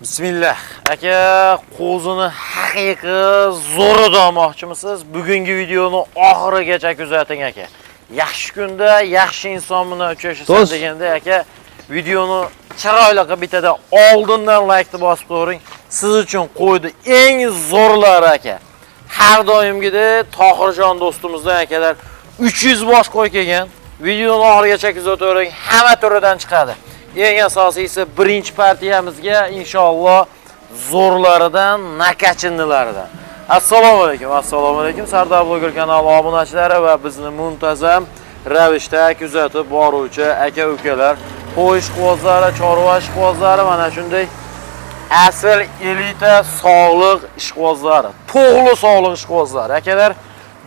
Bismillah. Aka, qo'zini haqiqiy zo'rida olmoqchimisiz? Bugungi videoni oxirigacha kuzating aka. Yaxshi kunda yaxshi inson bilan uchrashasan deganda aka, videoni chiroyli qilib bitada oldindan like bosib qo'ying. Siz uchun qo'ydi eng zo'rlari aka. Har doimgidek Tohirjon do'stimizdan akalar 300 bosh qo'y kelgan. Videoni oxirigacha kuzatavering, hamma turidan chiqadi. Eng asosiysi birinchi partiyamizga inshaalloh zo'rlaridan, nakachinlaridan. Assalomu alaykum. Sardor Bloger kanali obunachilari va bizni muntazam ravishda kuzatib boruvchi aka-ukalar, qo'y ishqibozlari, chorva ishqibozlari, mana shunday asl elita sog'liq ishqibozlari, to'g'ri sog'liq ishqibozlari. Akalar,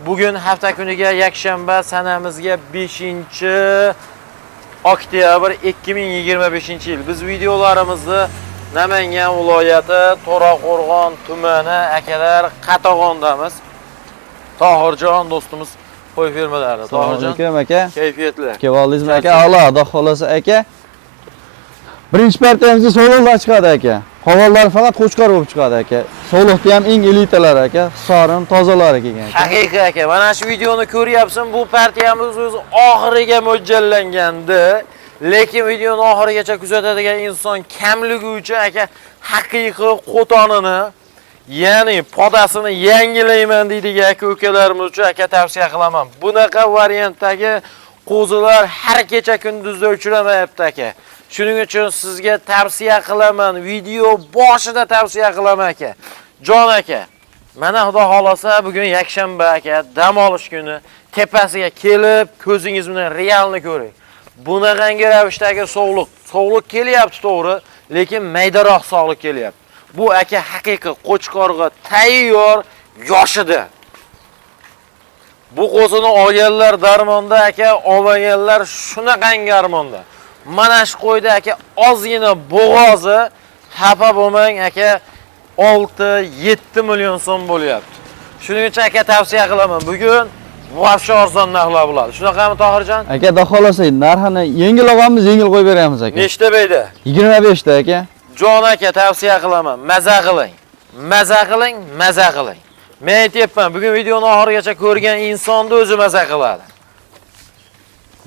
bugun hafta kuniga yakshanba, sanamizga 5-oktyabr 2025-yil. Biz videolarimizni Namangan viloyati To'raqo'rg'on tumani akalar Qatag'ondamiz. Tohirjon do'stimiz qo'y fermalarida. Tohirjon aka. Kayfiyatli. Kevoldingizmi aka? Alloh xudo xolasa aka. Birinchi partiyamizda so'lg'lar chiqadi aka. Qo'g'onlar faqat qo'chqor bo'lib chiqadi aka. So'lg'da ham eng elitalar aka, hisorin tozalari kelgan aka. Haqiqiy aka, mana shu videoni ko'ryapsan, bu partiyamiz o'zi oxiriga mo'ljallangandi. Lekin videoni oxirigacha kuzatadigan inson kamligi uchun aka haqiqiy qo'tonini, ya'ni podasini yangilayman deydigan aka-ukalarimiz uchun aka tavsiya qilaman. Bunaqa variantdagi qo'zilar har kecha kunduzda uchramayapti aka. Shuning uchun sizga tavsiya qilaman, video boshida tavsiya qilaman aka. Jon aka, mana xudo xolasa bugun yakshanba aka, dam olish kuni, tepasiga kelib ko'zingiz bilan realni ko'ring. Bunaqangi ravishdagi sog'liq kelyapti to'g'ri, lekin maydaroq sog'liq kelyapti. Bu aka haqiqiy qo'chqorga tayyor yoshida. Bu qo'zini olganlar darmonda aka, olmaganlar shunaqangi armonda. Mana shu qo'yda aka ozgina bo'g'ozi, xafa bo'lmang aka, 6-7 million so'm bo'lyapti. Shuning uchun aka tavsiya qilaman. Bugun vobshe arzon narxlar bo'ladi. Shunaqami Tohirjon? Aka, xudo xolasa narxini yengil olamiz, yengil qo'yib beramiz aka. Nechta beyda? 25 ta aka. Jon aka tavsiya qilaman. Maza qiling. Maza qiling. Men aytayapman, bugun videoni oxirigacha ko'rgan insonni o'zi maza qiladi.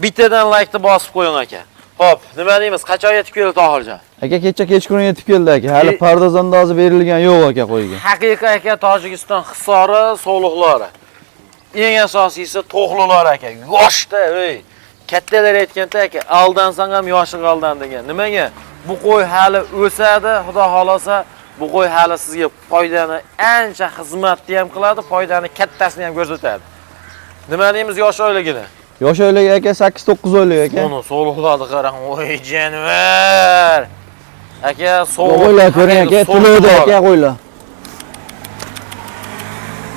Bittadan like bosib qo'ying aka. Xo'p, nima deymiz? Qachon yetib keldi Tohirjon? Aka, kechqurun yetib keldi aka. Hali pardoz andozi berilgan yo'q aka qo'yga. Haqiqiy aka Tojikiston hisori, so'liqlari. Eng asosiysi to'g'lilar aka. Yoshda, kattalar aytganda aka, aldansang ham yoshi qoldan degan. Nimaga? Bu qo'y hali o'sadi, xudo xolasa, bu qo'y hali sizga foydani, ancha xizmatni ham qiladi, foydani kattasini ham ko'rsatadi. Nima deymiz yosh oyligini? Yosh oyligi aka 8-9 oylik aka. Uni so'liqlarni qarang, voy jonivor. Aka, so'liqlar ko'ring aka, tuladi aka qo'ylar.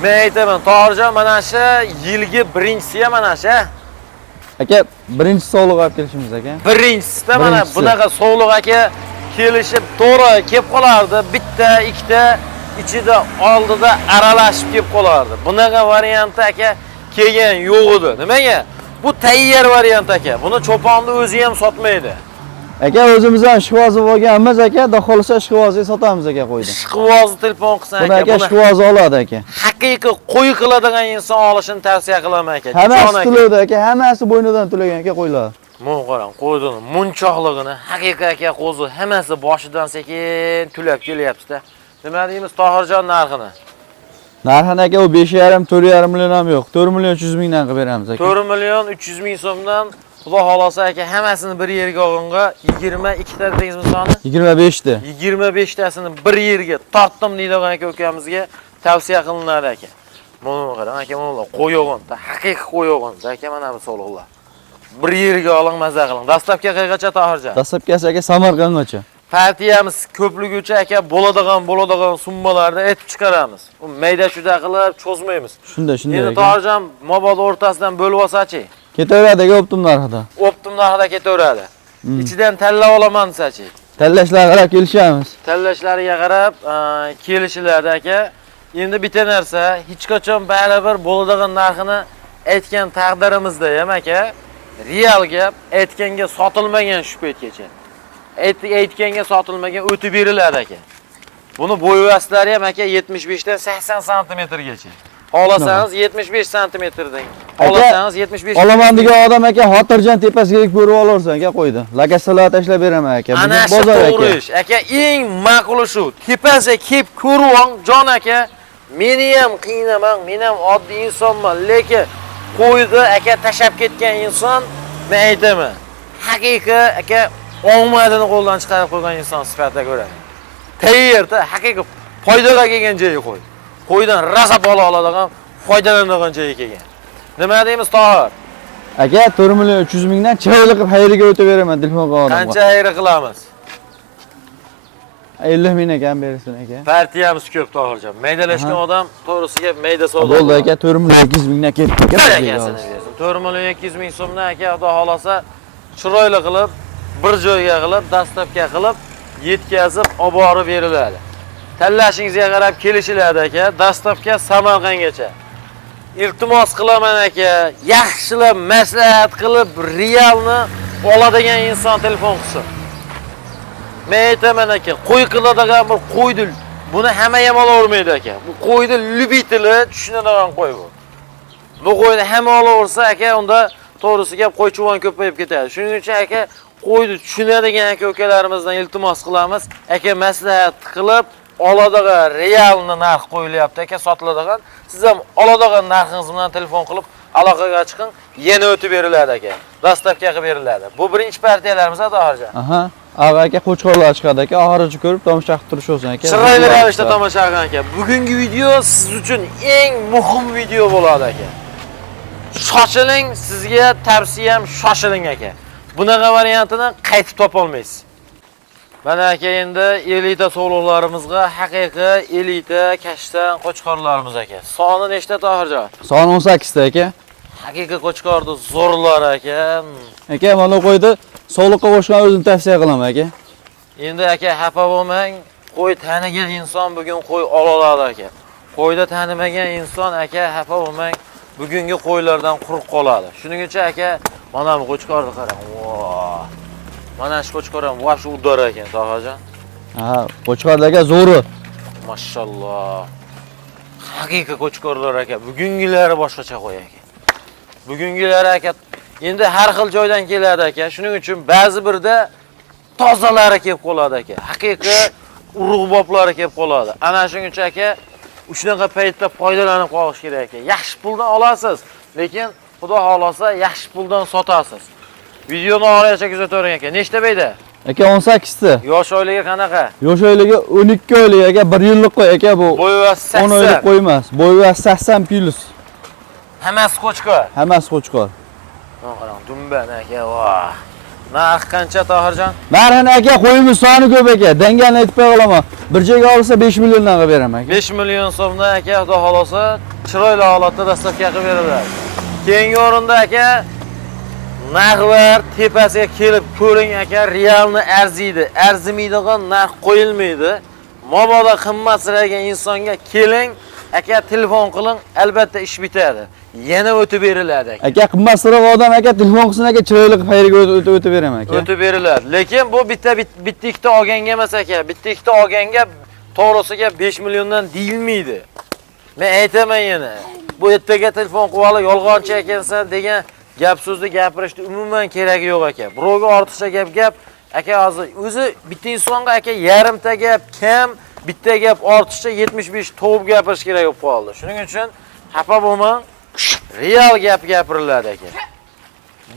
Men aytaman, Tohirjon mana shu yilgi birinchisi ham mana shu. Aka, birinchi so'liq olib kelishimiz aka. Birinchisida mana bunaqa so'liq aka kelishib to'g'ri kelib qolardi. Bitta, ikkita ichida oldida aralashib kelib qolardi. Bunaqa variantda aka kelgan yo'q edi. Nimaga? Bu tayyor variant aka. Buni cho'ponni o'zi ham sotmaydi. Aka, o'zimiz ham ishqivozi bo'lganmiz aka, xudo xolasa ishqivozni sotamiz aka qo'ydi. Ishqivozni telefon qilsan aka. Buni aka ishqivozi oladi aka. Haqiqiy qo'y qiladigan inson olishini tavsiya qilaman aka. Hammasi tuladi aka, hammasi bo'ynidan tulagan aka qo'ylar. Mana qarang, qo'ydining munchoqligini, haqiqiy aka qo'zi hammasi boshidan sekin tulab kelyapti-da. Nima deymiz Tohirjon narxini? Narxini aka u 5,5-4,5 million ham yo'q. 4 million 300 mingdan qilib beramiz aka. 4 million 300 ming so'mdan xudo xolasa aka hammasini bir yerga olg'inga 22 ta dedingizmi soni? 25 ta. 25 tasini bir yerga tortdim deydigan aka ukamizga tavsiya qilinadi aka. Mana qarang aka, mana qo'yog'onda, haqiqiy qo'yog'onda aka mana bu so'liqlar. Bir yerga oling, maza qiling. Dastlabki qayergacha Tohirjon? Dastlabkasi aka Samarqandgacha. Partiyamiz ko'pligicha aka bo'ladigan summalarni aytib chiqaramiz. U mayda shuda qilib cho'zmaymiz. Shunday. Endi Tohirjon mobodo o'rtasidan bo'lib olsa-chi? Ketaveradi aka optim narxida. Optim narxida ketaveradi. Ichidan tanlab olaman desa-chi? Tanlashlarga qarab kelishamiz. Tanlashlariga qarab kelishiladi aka. Endi bitta narsa, hech qachon baribir bo'ladigan narxini aytgan taqdirimizda ham aka, real gap, aytganga sotilmagan shu paytgacha. Aytganga sotilmagan o'tib beriladi aka. Buni bo'y vastlari ham aka 75 dan 80 santimetrgacha. Xohlasangiz 75 santimetrdan. Xohlasangiz 75. Olaman degan odam aka xotirjam tepasiga ko'rib olarsan aka qo'ydi. Lakasalar tashlab beraman aka. Ana shu to'g'ri ish. Aka eng ma'quli shu. Tepasiga kelib ko'rib jon aka, meni ham qiynaman, men ham oddiy insonman, lekin qo'ydi aka tashab ketgan inson, men aytaman. Haqiqiy aka omadini qo'ldan chiqarib qo'ygan inson sifatida ko'raman. Tayyorda haqiqiy foydaga kelgan joyiga qo'y. Qo'ydan rosa bola oladigan, foydalanadigan joyiga kelgan. Nima deymiz Tohir? Aka 4 million 300 mingdan chiroyli qilib xayriga o'tib beraman telefon qilib. Qancha xayri qilamiz? 50 ming ekan bersin aka. Partiyamiz ko'p Tohirjon. Maydalashgan odam to'g'risiga mayda savdo. Bo'ldi aka 4 million 200 mingdan ketdi. 4 million 200 ming so'mdan aka xudo xolasa chiroyli qilib, bir joyga qilib, dastavka qilib, yetkazib, olib borib beriladi. Tanlashingizga qarab kelishiladi aka. Dastavka Samarqandgacha. Iltimos qilaman aka, yaxshilab maslahat qilib, realni oladigan inson telefon qilsin. Men aytaman aka, qo'y qiladigan bir qo'ydil. Buni hamma ham olavermaydi aka. Bu qo'yni lyubitili tushunadigan qo'y bu. Bu qo'yni hamma olaversa aka, unda to'g'risi gap qo'ychivan ko'payib ketadi. Shuning uchun aka, qo'yni tushunadigan aka ukalarimizdan iltimos qilamiz. Aka maslahat qilib oladigan realni narx qo'yilyapti aka, sotiladigan. Siz ham oladigan narxingiz bilan telefon qilib aloqaga chiqing, yana o'tib beriladi aka. Dastavka qilib beriladi. Bu birinchi partiyalarimiz Tohirjon. Aha. Ag'a aka qo'chqorlar chiqadi aka, oxirigacha ko'rib tomosha qilib turish olsin aka. Chiroyli ravishda tomosha qilgan aka. Bugungi video siz uchun eng muhim video bo'ladi aka. Shoshiling, sizga tavsiyam shoshiling aka. Bunaqa variantini qaytib topa olmaysiz. Mana aka endi elita sog'liqlarimizga haqiqiy elita kashtan qo'chqorlarimiz aka. Soni nechta Tohirjon? Soni 18 ta aka. Haqiqiy qo'chqorni zo'rlar aka. Aka mana qo'ydi, sog'liqqa qo'shgan o'zim tavsiya qilaman aka. Endi aka xafa bo'lmang, qo'y tanigan inson bugun qo'y ololadi aka. Qo'yda tanimagan inson aka xafa bo'lmang, bugungi qo'ylardan quruq qoladi. Shuning uchun aka, mana bu qo'chqorni qarang. Voh. Mana shu qo'chqor ham vobshe udar ekan, Tohirjon. Ha, qo'chqordagi zo'ri. Mashalloh. Haqiqiy qo'chqorlar aka, bugungilari boshqacha qo'y aka. Bugungilari aka endi har xil joydan keladi aka. Shuning uchun ba'zi birda tozalari kelib qoladi aka. Haqiqiy urug'boblari kelib qoladi. Ana shuning uchun aka, shunaqa paytda foydalanib qolish kerak aka. Yaxshi puldan olasiz, lekin xudo xolasa yaxshi puldan sotasiz. Videoni oxirigacha kuzatavering aka. Nechta bayda? Aka 18 ta. Yosh oyligi qanaqa? Yosh oyligi 12 oylik aka, 1 yillik qo'y aka bu. Bo'yi va 10 oylik 80. qo'y emas. Bo'yi va 80 plus. Hammasi qo'chqor. Hammasi qo'chqor. Qarang, dumban aka, voh. Narx qancha Tohirjon? Narxini aka qo'yimiz soni ko'p aka. Dangalni aytib qo'yaman. Bir joyga olsa 5 milliondan qilib beraman aka. 5 million so'mdan aka, xudo xolasa, chiroyli holatda dastavka qilib beriladi. Keyingi o'rinda aka, narxlar tepasiga kelib ko'ring aka, realni arziydi. Arzimaydigan narx qo'yilmaydi. Mabodo qimmatsiragan insonga keling, aka telefon qiling, albatta ish bitadi. Yana o'tib beriladi aka. Aka qimmatsirog odam aka telefon qilsin aka, chiroyli qilib xayriga o'tib beraman aka. O'tib beriladi. Lekin bu bitta olganga emas aka. Bitta olganga to'g'risiga 5 milliondan deyilmaydi. Men aytaman yana. Bu ertaga telefon qilib olib yolg'onchi ekansan degan gap so'zni gapirishni umuman keragi yo'q aka. Birovga ortiqcha gap aka hozir o'zi bitta insonga aka yarimta gap kam, bitta gap ortiqcha 75 to'p gapirish kerak bo'lib qoldi. Shuning uchun xafa bo'lmang. Real gap gapiriladi aka.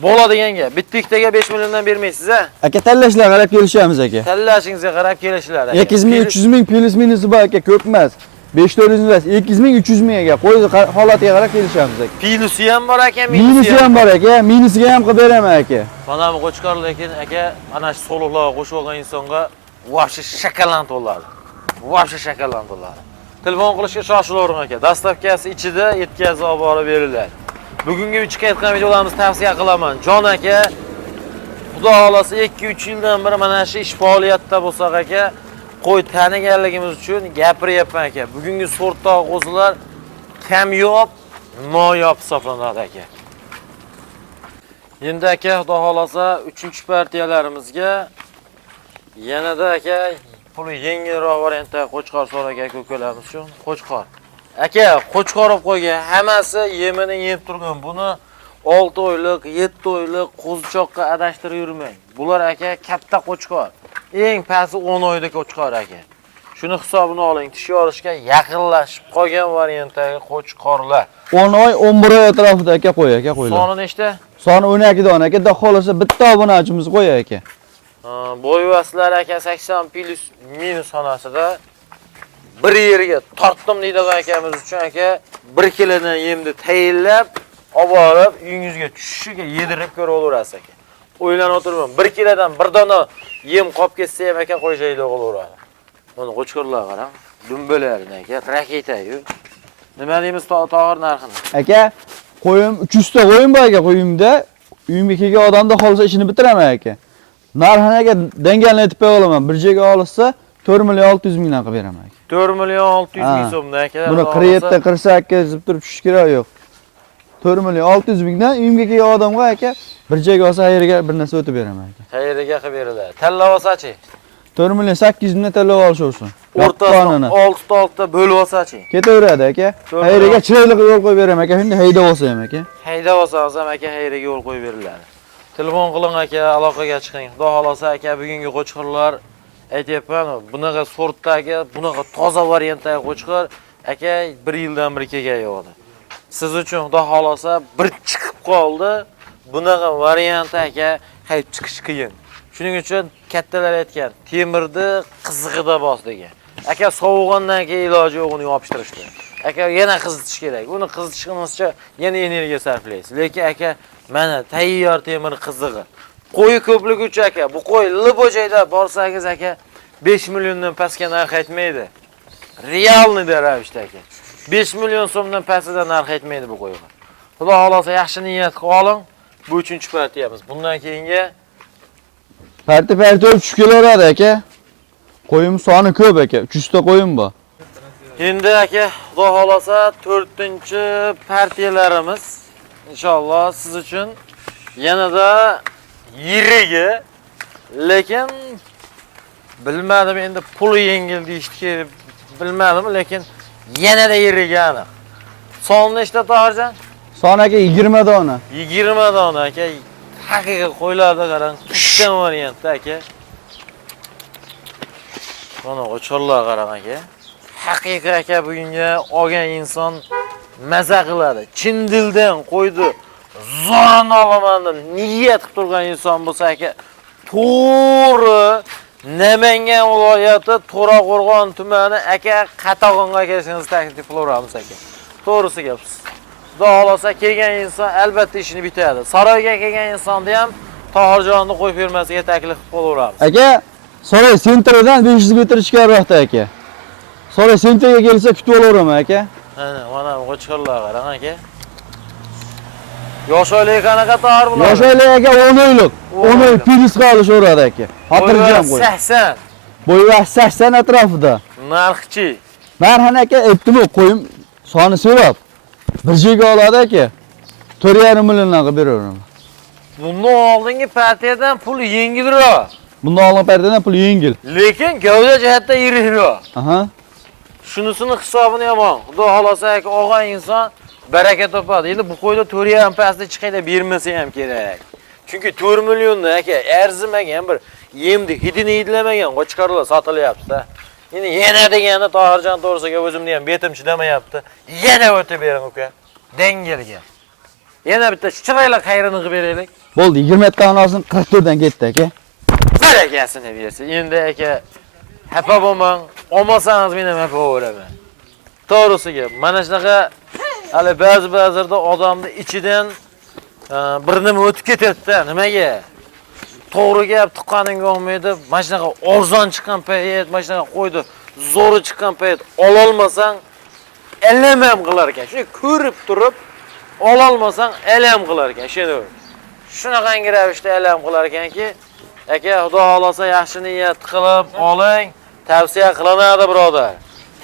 Bo'ladigan gap. Bitta ikkitaga 5 milliondan bermaysiz a? Aka tanlashlarga qarab kelishamiz aka. Tanlashingizga qarab kelishiladi aka. 200 ming 300 ming plus minusi bor aka, ko'p emas. 500 emas, 200 ming 300 ming aka. Qo'y holatiga qarab kelishamiz aka. Plusi ham bor aka, minusi ham bor aka. Minusiga ham qilib beraman aka. Mana bu qo'chqor lekin aka, ana shu sog'liqlarga qo'shib olgan insonga vobshe shakalant bo'ladi. Vobshe shakalant bo'ladi. Telefon qilishga shoshilavering aka. Dastavkasi ichida yetkazib olib borib beriladi. Bugungi 3 qaytgan videolarimizni tavsiya qilaman. Jon aka, xudo xolasa 2-3 yildan beri mana shu ish faoliyatida bo'lsak aka, qo'y taniganligimiz uchun gapiryapman aka. Bugungi sortdagi qo'zilar kamyob, noyob hisoblanadi aka. Endi aka, xudo xolasa 3-partiyalarimizga yanada aka puli yengilroq variantda qo'chqor so'ragan ko'kalarimiz uchun qo'chqor. Aka, qo'chqor olib qo'ygan, hammasi yemini yeb turgan. Buni 6 oylik, 7 oylik qo'zichoqqa adashtirib yurmang. Bular aka katta qo'chqor. Eng pasti 10 oylik qo'chqor aka. Shuni hisobini oling, tish yorishga yaqinlashib qolgan variantdagi qo'chqorlar. 10 oy, 11 oy atrofida aka qo'ylar. Soni nechta? Soni 12 dona aka. Xudo xolasa bitta obunachimiz qo'yar aka. Bo'y vaslar aka 80 plus minus xonasida bir yerga tortdim deydigan akamiz uchun aka 1 kilodan yemni tayinlab olib borib uyingizga tushishiga yedirib ko'raverasiz aka. O'ylanib o'tirmang, 1 kilodan bir dona yem qolib ketsa ham aka qo'yishaylik bo'laveradi. Buni qo'chqorlar qarang, dumbalarni aka, raketa-yu. Nima deymiz to'g'ri narxini? Aka, qo'yim 300 ta qo'yim bor aka qo'yimda. Uyimga kelgan odamda qolsa ishini bitiraman aka. Narxini aka dangalni aytib qo'ya olaman. Bir joyga olsa 4 million 600 mingdan qilib beraman aka. 4 million 600 ming so'mdan aka. Buni 47 48 deb turib tushish kerak yo'q. 4 million 600 mingdan uyimga kelgan odamga aka bir joyga olsa xayriga bir narsa o'tib beraman aka. Xayriga qilib beriladi. Tanlab olsa-chi? 4 million 800 mingdan tanlab olish olsin. O'rtasini 6 ta bo'lib olsa-chi? Ketaveradi aka. Xayriga chiroyli yo'l qo'yib beraman aka. Shunda haydab olsa ham aka. Haydab olsangiz ham aka xayriga yo'l qo'yib beriladi. Telefon qiling aka, aloqaga chiqing. Xudo xolasa aka bugungi qo'chqorlar aytyapman, bunaqa sortdagi, bunaqa toza variantdagi qo'chqor aka 1 yildan bir kelgan yo'qdi. Siz uchun xudo xolasa bir chiqib qoldi. Bunaqa variant aka hayb chiqish qiyin. Shuning uchun kattalar aytgan, temirni qizig'ida bos degan. Aka sovugandan keyin iloji yo'q uni yopishtirishdi. Aka yana qizitish kerak. Uni qizitishingizcha yana energiya sarflaysiz. Lekin aka mana tayyor temir qizig'i. Qo'yi ko'pligi uchun aka, bu qo'y libojoyda borsangiz aka 5 milliondan pastga narx aytmaydi. Realni ravishda aka. 5 million so'mdan pastda narx aytmaydi bu qo'yga. Xudo xolasa yaxshi niyat qilib oling. Bu 3-partiyamiz. Bundan keyingi partiya tushib kelaveradi aka. Qo'yim soni ko'p aka. 300 ta qo'yim bor. Endi aka, xudo xolasa 4-partiyalarimiz inshaalloh siz uchun yanada yirigi, lekin bilmadim endi puli yengil deyishdiki, bilmadim, lekin yanada yirigi aniq. Soni nechta Tohirjon? Soni aka 20 dona. 20 dona aka. Haqiqiy qo'ylarda qarang, tushgan variantda aka. Mana qo'chqorlar qarang aka. Haqiqiy aka bugunga olgan inson maza qiladi. Chin dildan qo'ydi. Zo'rini olaman deb niyat qilib turgan inson bo'lsa aka, to'g'ri Namangan viloyati To'raqo'rg'on tumani aka Qatag'onga kelishingizni taklif qilaveramiz aka. To'g'risi gapsiz. Xudo xolasa kelgan inson albatta ishini bitadi. Saroyga kelgan insonni ham Tohirjonni qo'yib bermasiga taklif qilib qo'yaveramiz. Aka, Saroy sentridan 500 metr ichkariroqda aka. Saroy sentriga kelsa kutib olaveraman aka. Mana qo'chqorlar qarang aka. Yosh oylik qanaqa Tohir bular? Yosh oylik aka 10 oylik. 10 oy pirisga olishaveradi aka. Xotirjam qo'y. 80. Bo'yi 80 atrofida. Narxchi. Narxini aka aytdim-ku, qo'yim soni so'rab. Bir joyga oladi aka. 4,5 milliondan qilib beraveraman. Bundan oldingi partiyadan pul yengilroq. Bundan oldingi partiyadan pul yengil. Lekin gavda jihatda yirikroq. Aha. Shunisining hisobini yomon. Xudo xolasa aka olgan inson baraka topadi. Endi bu qo'yda 4,5 pastda chiqayda bermasa ham kerak. Chunki 4 milliondan aka arzimagan bir yemni hidini hidlamagan qo'chqorlar sotilyapti-da. Endi yana deganda Tohirjon to'g'risiga o'zimni ham betim chidamayapti. Yana o'tib bering uka. Dengilga. Yana bitta chiroyli xayrini qilib beraylik. Bo'ldi, 20 ta onasin 44 dan ketdi aka. Barakasini bersin. Endi aka xafa bo'lmang. Olmasangiz men ham xafa bo'laman. To'g'risiga mana shunaqa hali ba'zida odamni ichidan bir nima o'tib ketadi-da. Nimaga? To'g'ri gap tuqqaning olmaydi. Mana shunaqa arzon chiqqan payt, mana shunaqa qo'ydi, zo'ri chiqqan payt ololmasang alam ham qilar ekan. Shuni ko'rib turib ololmasang alam qilar ekan. Shunaqangi ravishda alam qilar ekanki, aka xudo xolasa yaxshi niyat qilib oling, tavsiya qilinadi birodar.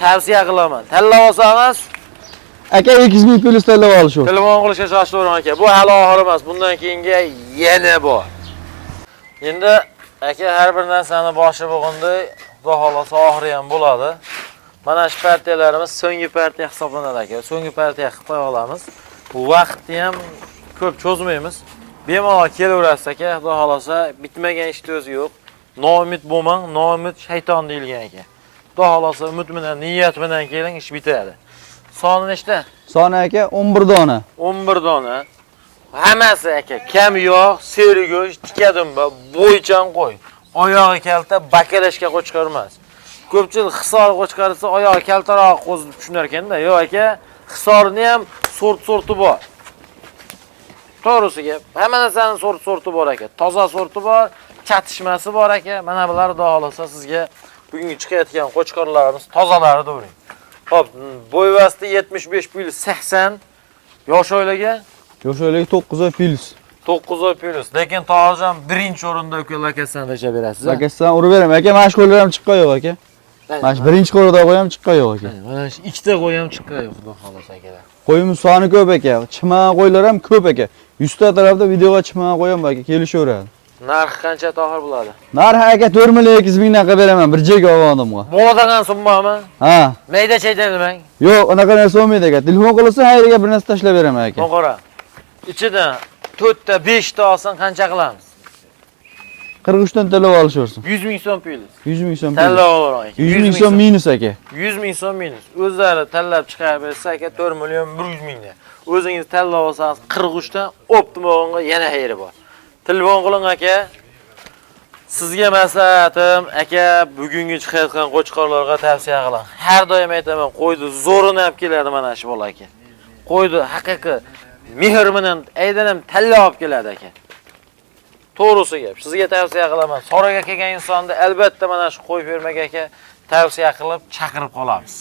Tavsiya qilaman. Tanlab olsangiz aka 200 ming pul tanlab olish u. Telefon qilishga shoshilavering aka. Bu hali oxiri emas. Bundan keyingi yana bor. Endi aka har bir narsani boshi bo'lganda Xudo xolasa oxiri ham bo'ladi. Mana shu partiyalarimiz so'nggi partiya hisoblanadi aka. So'nggi partiya qilib qo'ya olamiz. Bu vaqtni ham ko'p cho'zmaymiz. Bemalol kelaverasiz aka. Xudo xolasa bitmagan ishni o'zi yo'q. Noumid bo'lmang, noumid shayton deyilgan aka. Xudo xolasa umid bilan, niyat bilan keling, ish bitadi. Soni nechta? Soni aka 11 dona. 11 dona. Hammasi aka, kam yo'q, seri go'sht, tikadimba, bo'ychan qo'y. Oyog'i kalta bakalashga qo'chqar emas. Ko'pchilik hisor qo'chqarsa oyog'i kaltaroq qo'zib tushunar ekanda. Yo'q aka, hisorni ham sorti bor. To'g'risi gap. Hamma narsaning sorti bor aka. Toza sorti bor, chatishmasi bor aka. Mana bular xudo xolasa sizga bugungi chiqayotgan qo'chqorlarimiz tozalari do'ring. Xo'p, bo'yvasti 75 pil 80. Yosh oilaga Yosh oilaga 9 oy plus. 9 oy plus. Lekin To'g'rijon birinchi o'rinda ukalar reja berasiz. Aka sizdan urib beraman aka, mana shu qo'ylar ham chiqqan yo'q aka. Mana shu birinchi qo'yda qo'y ham chiqqan yo'q aka. Mana shu ikkita qo'y ham chiqqan yo'q, xudo xolasa akalar. Qo'yimiz soni ko'p aka. Chimagan qo'ylar ham ko'p aka. 100 ta tarafda videoga chimagan qo'y ham bor aka, kelishaveradi. Narxi qancha to'g'ri bo'ladi? Narxi aka 4 million 200 mingdan qilib beraman bir joyga olganimga. Bo'ladigan summami? Ha. Mayda chayda demang. Yo'q, unaqa narsa bo'lmaydi aka. Telefon qilsa hayriga bir narsa tashlab beraman aka. To'g'ri. Ichidan 4 ta 5 ta olsan qancha qilamiz? 43 dan to'lab olishaversin. 100 ming so'm puli. 100 ming so'm. Tanlab olaman aka. 100 ming so'm minus aka. 100 ming so'm minus. O'zlari tanlab chiqarib bersa aka 4 million 100 mingdan. O'zingiz tanlab olsangiz 43 dan optimumga yana xayri bor. Telefon qiling aka. Sizga maslahatim, aka, bugungi chiqayotgan qo'chqorlarga tavsiya qiling. Har doim aytaman, qo'ydi zo'rini olib keladi mana shu bola aka. Qo'ydi haqiqiy mehr bilan aydan ham tanlab olib keladi aka. To'g'risi gap. Sizga tavsiya qilaman. So'raga kelgan insonni albatta mana shu qo'y fermaga aka tavsiya qilib chaqirib qolamiz.